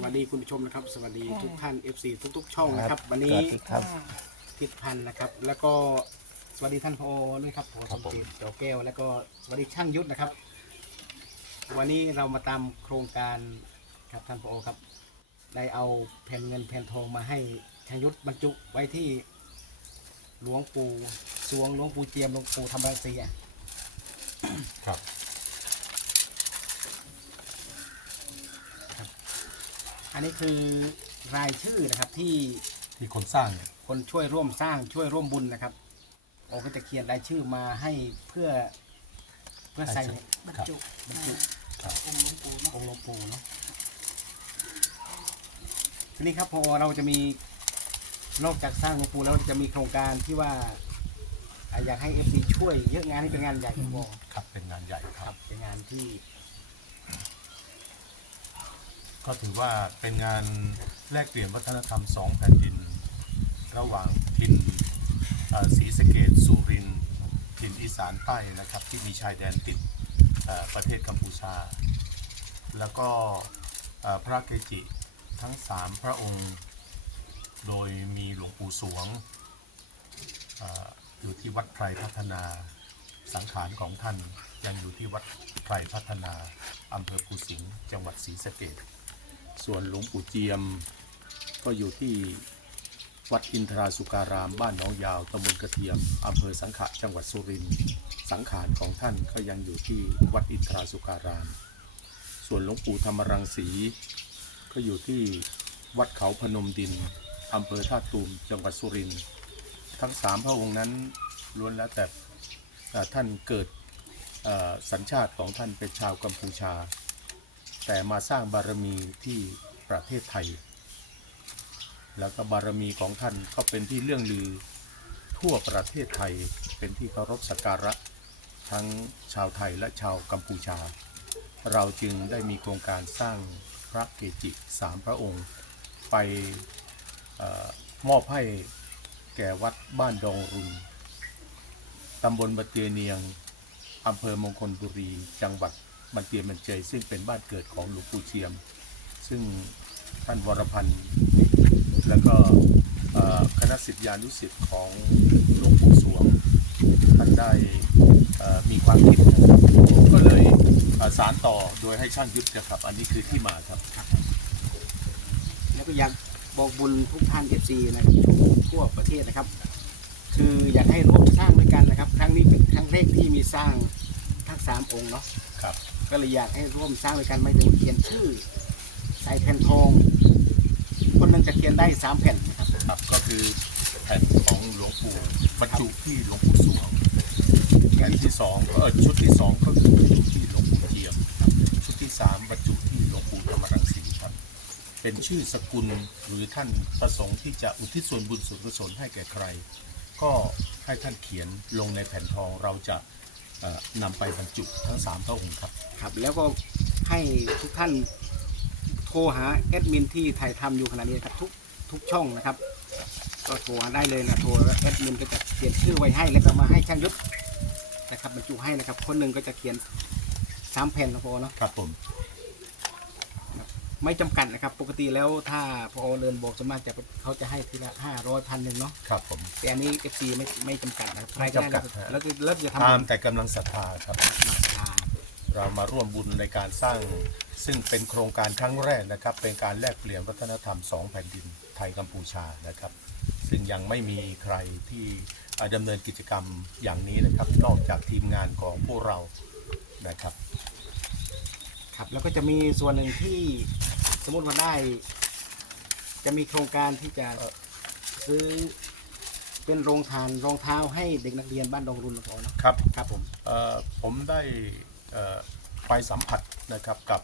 สวัสดีคุณผู้ชมนะครับ สวัสดีทุกท่าน FC ทุกๆ ช่องนะครับ วันนี้สวัสดีครับทิศพันธ์นะครับ แล้วก็สวัสดีท่านพอด้วยครับพอครัสบมผมจิตเจ้าแก้ว แล้วก็สวัสดีช่างยุทธนะครับ วันนี้เรามาตามโครงการครับท่านพอครับ ได้เอาแผ่นเงินแผ่นทองมาให้ช่างยุทธบรรจุไว้ที่หลวงปู่สวงหลวงปู่เจียมหลวงปู่ธรรมรังสีอะครับ อันนี้คือรายชื่อนะครับที่ที่คนสร้างเนี่ยคนช่วยร่วมสร้างช่วยร่วมบุญนะครับโอก็จะเขียนรายชื่อมาให้เพื่อเพื่อใส่บรรครับจุบรรจุครับองค์หลวงปู่เนาะองค์หลวงปู่เนาะทีนี้ครับพอเราจะมีนอกจากสร้างหลวงปู่แล้วจะมีโครงการที่ว่าอะอยากให้เอฟซีช่วยเยอะงานนี้เป็นงานใหญ่ครับพอครับเป็นงานใหญ่คครัรับบเป็นงานที่ ก็ถือว่าเป็นงานแลกเปลี่ยนวัฒนธรรมสองแผ่นดิน ระหว่างถิ่นศรีสะเกดสุรินถิ่นอีสานใต้นะครับ ที่มีชายแดนติดประเทศกัมพูชา แล้วก็พระเกจิทั้งสามพระองค์ โดยมีหลวงปู่สวงอออยู่ที่วัดไพรพัฒนาสังขารของท่านยังอยู่ที่วัดไพรพัฒนาอำเภอภูสิงห์จังหวัดศรีสะเกษ ส่วนหลวงปู่เจียม ก็อยู่ที่วัดอินทราสุการามบ้านหนองยาวตำบลกระเทียมอำเภอสังขะจังหวัดสุรินทร์สังขารของท่านก็ยังอยู่ที่วัดอินทราสุการาม ส่วนหลวงปู่ธรรมรังสี ก็อยู่ที่วัดเขาพนมดินอำเภอท่าตูมจังหวัดสุรินทร์ทั้งสามพระองค์นั้นล้วนแล้วแต่ท่านเกิดสัญชาติของท่านเป็นชาวกัมพูชา แต่มาสร้างบารมีที่ประเทศไทย แล้วก็บารมีของท่านก็เป็นที่เรื่องลือทั่วประเทศไทยเป็นที่เคารพสักการะทั้งชาวไทยและชาวกัมพูชา เราจึงได้มีโครงการสร้างพระเกจิสามพระองค์ ไปอมอบให้แก่วัดบ้านดองรุนตำบลบะเตียเนียงอำเภอมงคลบุรี จังหวัด บันเตียมันเจยซึ่งเป็นบ้านเกิดของหลวงปู่เชียม ซึ่งท่านวรพันธ์แล้วก็เอ่อคณะสิทธิานุสิทธิ์ของหลวงปู่สวง ท่านได้เอ่อมีความคิดนะครับก็เลยเอ่อสารต่อโดยให้ช่างยุทธนะครับ อันนี้คือที่มาครับแล้วก็อยากบอกบุญทุกท่านเอฟซีนะครับทั่วประเทศนะครับ คืออยากให้ร่วมสร้างด้วยกันนะครับ ครั้งนี้เป็นครั้งแรกที่มีสร้างทั้งสามองค์เนาะครับ ก็เลยอยากให้ร่วมสร้างด้วยกันไม่ถึงเขียนชื่อ ใส่แผ่นทอง คนหนึ่งจะเขียนได้สามแผ่นนะครับ ครับก็คือแผ่นของหลวงปู่บรรจุที่หลวงปู่สวงแผ่นที่สองก็เออชุดที่สองก็คือบรรจุที่หลวงปู่เจียมครับชุดที่สามบรรจุที่หลวงปู่ธรรมรังสีครับ เป็นชื่อสกุลหรือท่านประสงค์ที่จะอุทิศส่วนบุญส่วนกุศลให้แก่ใคร ก็ให้ท่านเขียนลงในแผ่นทองเราจะ นำไปบรรจุทั้งสามพระองค์ครับ ครับ แล้วก็ให้ทุกท่านโทรหาแอดมินที่ถ่ายทำอยู่ขณะนี้นะครับทุกทุกช่องนะครับ ก็โทรหาได้เลยนะโทรแล้วแอดมินก็จะเขียนชื่อไว้ให้แล้วก็มาให้ช่างยุทธนะครับบรรจุให้นะครับ คนหนึ่งก็จะเขียนสามแผ่นนะพอเนาะครับผม ไม่จำกัดนะครับ ปกติแล้วถ้าพอเรินบอกสวนมากจะเขาจะให้ทีละห้าร้อยพันหนึ่งเนาะครับผม แต่อันนี้เอฟซีไม่ไม่จำกัดนะครับใครไม่ก็ได้จำกัดนะครับฮะ แล้วก็แล้วจะตามทำแต่กำลังศรัทธาครับราคาเรามาร่วมบุญในการสร้าง ซึ่งเป็นโครงการครั้งแรกนะครับ เป็นการแลกเปลี่ยนวัฒนธรรมสองแผ่นดินไทยกัมพูชานะครับ ซึ่งยังไม่มีใครที่อ่าดำเนินกิจกรรมอย่างนี้นะครับ นอกจากทีมงานของพวกเรานะครับ ครับ แล้วก็จะมีส่วนหนึ่งที่สมมติว่าได้ จะมีโครงการที่จะซื้อเป็นโรงทานรองเท้าให้เด็กนักเรียนบ้านดงรุนก่อนเนาะครับครับผมเอ่อผมได้เอ่อไปสัมผัสนะครับกับ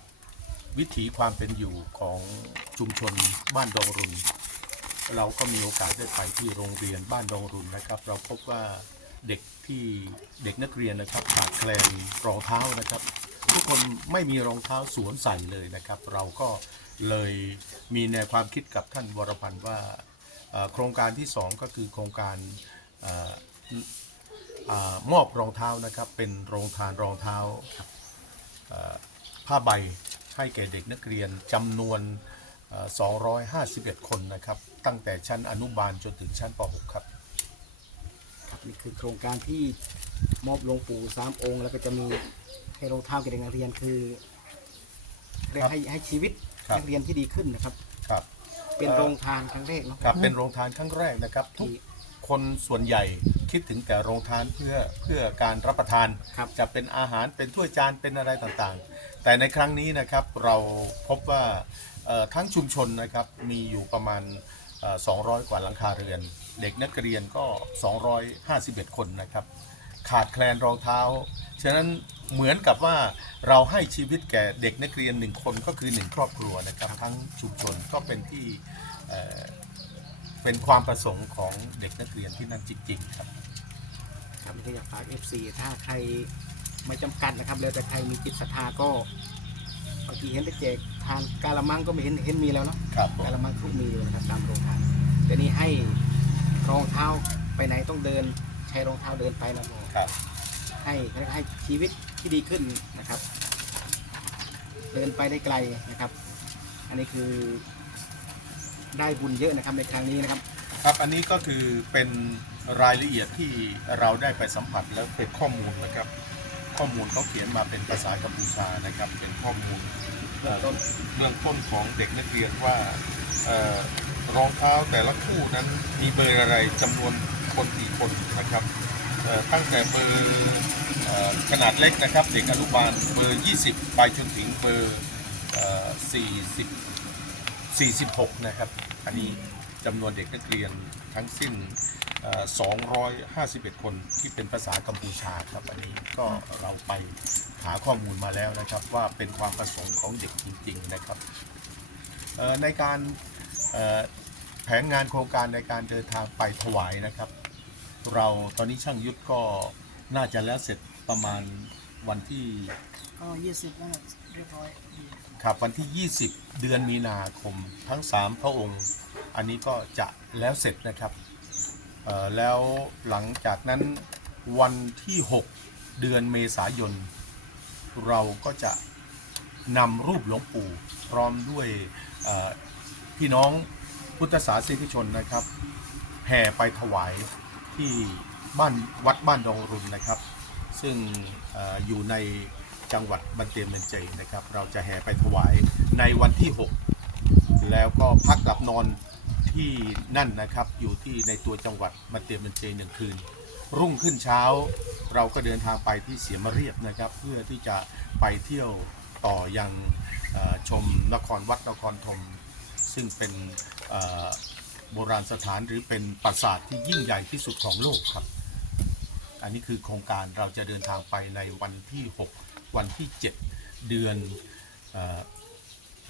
วิถีความเป็นอยู่ของชุมชนบ้านดงรุน เราก็มีโอกาสได้ไปที่โรงเรียนบ้านดงรุนนะครับ เราพบว่าเด็กที่เด็กนักเรียนนะครับขาดแคลนรองเท้านะครับ ทุกคนไม่มีรองเท้าสวมใส่เลยนะครับ เราก็เลยมีแนวความคิดกับท่านวรพันธ์ว่าโครงการที่สองก็คือโครงการออมอบรองเท้านะครับ เป็นโรงทานรองเท้าผ้าใบให้แก่เด็กนักเรียนจำนวนเเอ่อ251 คนนะครับ ตั้งแต่ชั้นอนุบาลจนถึงชั้นป .6 ครับครับนี่คือโครงการที่ มอบหลวงปู่สามองค์ แล้วก็จะมีให้รองเท้าแก่เด็กนักเรียนคือเรียกให้ให้ชีวิตครับ นักเรียนที่ดีขึ้นนะครับ ครับ เป็นโรงทานครั้งแรกเนาะ ครับเป็นโรงทานครั้งแรกนะครับ ทุกที่คนส่วนใหญ่คิดถึงแต่โรงทานเพื่อเพื่อการรับประทาน ครับ จะเป็นอาหารเป็นถ้วยจานเป็นอะไรต่างๆ แต่ในครั้งนี้นะครับเราพบว่าเอ่อทั้งชุมชนนะครับมีอยู่ประมาณเอ่อ200 กว่าหลังคาเรือน เด็กนักเรียนก็ 251 คนนะครับ ขาดแคลนรองเท้า ฉะนั้นเหมือนกับว่าเราให้ชีวิตแก่เด็กนักเรียนหนึ่งคนก็คือหนึ่งครอบครัวนะครับ ทั้งชุมชนก็เป็นที่เอ่อเป็นความประสงค์ของเด็กนักเรียนที่นั่นจริงๆครับครับนี่ก็อยากฝาก FC ถ้าใครไม่จำกัดนะครับแล้วแต่ใครมีจิตศรัทธาก็บางทีเห็นแต่แจกทานกาละมังก็ไม่เห็นเห็นมีแล้วเนาะครับผมกาละมังทุกมีอยู่นะครับตามโรงทานแต่นี่ให้รองเท้าไปไหนต้องเดิน ใช้รองเท้าเดินไปนะผม ครับให้ให้ชีวิตที่ดีขึ้นนะครับ เดินไปได้ไกลนะครับ อันนี้คือได้บุญเยอะนะครับในครั้งนี้นะครับ ครับอันนี้ก็คือเป็นรายละเอียดที่เราได้ไปสัมผัสแล้วเป็นข้อมูลนะครับ ข้อมูลเขาเขียนมาเป็นภาษากัมพูชานะครับ เป็นข้อมูลเบื้องต้นเบื้องต้นของเด็กนักเรียนว่าเอ่อรองเท้าแต่ละคู่นั้นมีเบอร์อะไรจำนวนคนกี่คนนะครับเอ่อ ตั้งแต่เบอร์ขนาดเล็กนะครับเด็กอนุบาลเบอร์ 20 ไปจนถึงเบอร์40 46 นะครับ อันนี้จำนวนเด็กนักเรียนทั้งสิ้น 251 คนที่เป็นภาษากัมพูชาครับ อันนี้ก็เราไปหาข้อมูลมาแล้วนะครับ ว่าเป็นความประสงค์ของเด็กจริง ๆ นะครับในการแผนงานโครงการในการเดินทางไปถวายนะครับ เราตอนนี้ช่างยุทธก็น่าจะแล้วเสร็จประมาณวันที่ก็ยี่สิบแล้วเรียบร้อยดีครับวันที่ 20 เดือนมีนาคมทั้ง 3 พระองค์ อันนี้ก็จะแล้วเสร็จนะครับเอ่อแล้วหลังจากนั้นวันที่ 6 เดือนเมษายน เราก็จะนำรูปหลวงปู่พร้อมด้วยเอ่อพี่น้องพุทธศาสนิกชนนะครับแห่ไปถวาย ที่บ้านวัดบ้านดองรุนนะครับ ซึ่งออยู่ในจังหวัดบันเตียนเบนเจนะครับ เราจะแห่ไปถวายในวันที่ 6 แล้วก็พักหลับนอนที่นั่นนะครับอยู่ที่ในตัวจังหวัดบันเตียนเบนเจหนึ่งคืน รุ่งขึ้นเช้า เราก็เดินทางไปที่เสียมเรียบนะครับ เพื่อที่จะไปเที่ยวต่อยังชมนครวัดนครธมซึ่งเป็น โบราณสถานหรือเป็นปราสาทที่ยิ่งใหญ่ที่สุดของโลกครับ อันนี้คือโครงการเราจะเดินทางไปในวันที่ 6 วันที่ 7 เดือนเอ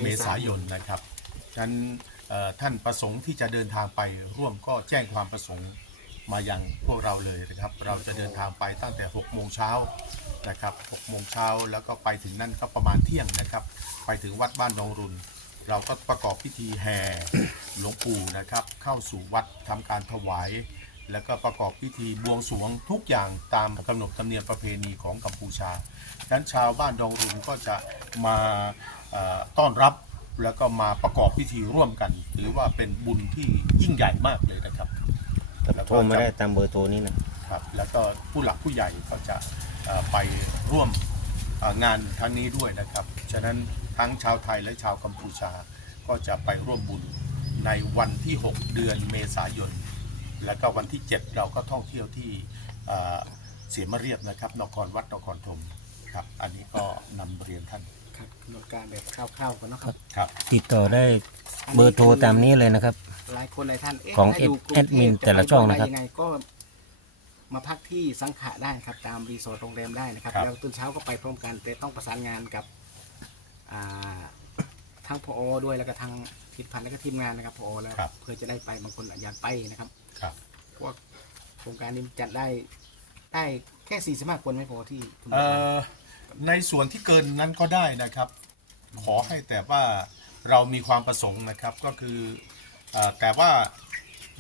เมษายนนะครับฉะนั้นท่านประสงค์ที่จะเดินทางไปร่วมก็แจ้งความประสงค์มาอยังพวกเราเลยนะครับ เราจะเดินทางไปตั้งแต่ 6 โมงเช้านะครับ 6 โมงเช้าแล้วก็ไปถึงนั่นก็ประมาณเที่ยงนะครับ ไปถึงวัดบ้านดงรุน เราก็ประกอบพิธีแห่หลวงปู่นะครับ เข้าสู่วัดทำการถวาย แล้วก็ประกอบพิธีบวงสรวงทุกอย่างตามกำหนดธรรมเนียมประเพณีของกัมพูชาดังนั้นชาวบ้านดงรุนก็จะมาเอ่อต้อนรับแล้วก็มาประกอบพิธีร่วมกันถือว่าเป็นบุญที่ยิ่งใหญ่มากเลยนะครับโทรมาได้ตามเบอร์โทรนี้นะครับ แล้วก็ผู้หลักผู้ใหญ่ก็จะเอ่อไปร่วมเอ่องานครั้งนี้ด้วยนะครับ ฉะนั้น ทั้งชาวไทยและชาวกัมพูชา ก็จะไปร่วมบุญในวันที่ 6 เดือนเมษายน แล้วก็วันที่ 7 เราก็ท่องเที่ยวที่เอ่อเสียมเรียบนะครับนครวัดนครธมครับอันนี้ก็นำเรียนท่านครับกำหนดการแบบคร่าวๆกันเนาะครับครับ ติดต่อได้เบอร์โทรตามนี้เลยนะครับ หลายคนหลายท่านเะของถ้ายู่กรุแอดมินเทพแต่ละช่องนะครับ จไปยังไงก็มาพักที่สังขะได้ครับตามรีสอร์ทโรงแรมได้นะครับครับ แล้วตื่นเช้าก็ไปพร้อมกันแต่ต้องประสานงานกับอ่า ทางพอด้วยแล้วก็ทางพิพิธภัณฑ์แล้วก็ทีมงานนะครับพอแล้วครับ เพื่อจะได้ไปบางคนอยากไปนะครับครับพวกโครงการนี้จัดได้ได้แค่สี่สิบห้าคนไม่พอที่ทุนเอ่อในส่วนที่เกินนั้นก็ได้นะครับ ขอให้แต่ว่าเรามีความประสงค์นะครับก็คือเออแต่ว่า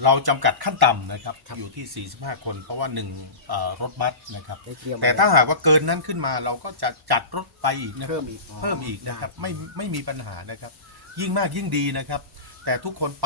เราจำกัดขั้นต่ำนะครับ อยู่ที่ 45 คน เพราะว่าหนึ่งเอ่อรถบัสนะครับ ได้เตรียมแต่ถ้าหากว่าเกินนั้นขึ้นมาเราก็จะจัดรถไปอีกนะเพิ่มอีก เพิ่มอีกนะครับไม่ไม่มีปัญหานะครับ ยิ่งมากยิ่งดีนะครับ แต่ทุกคนไป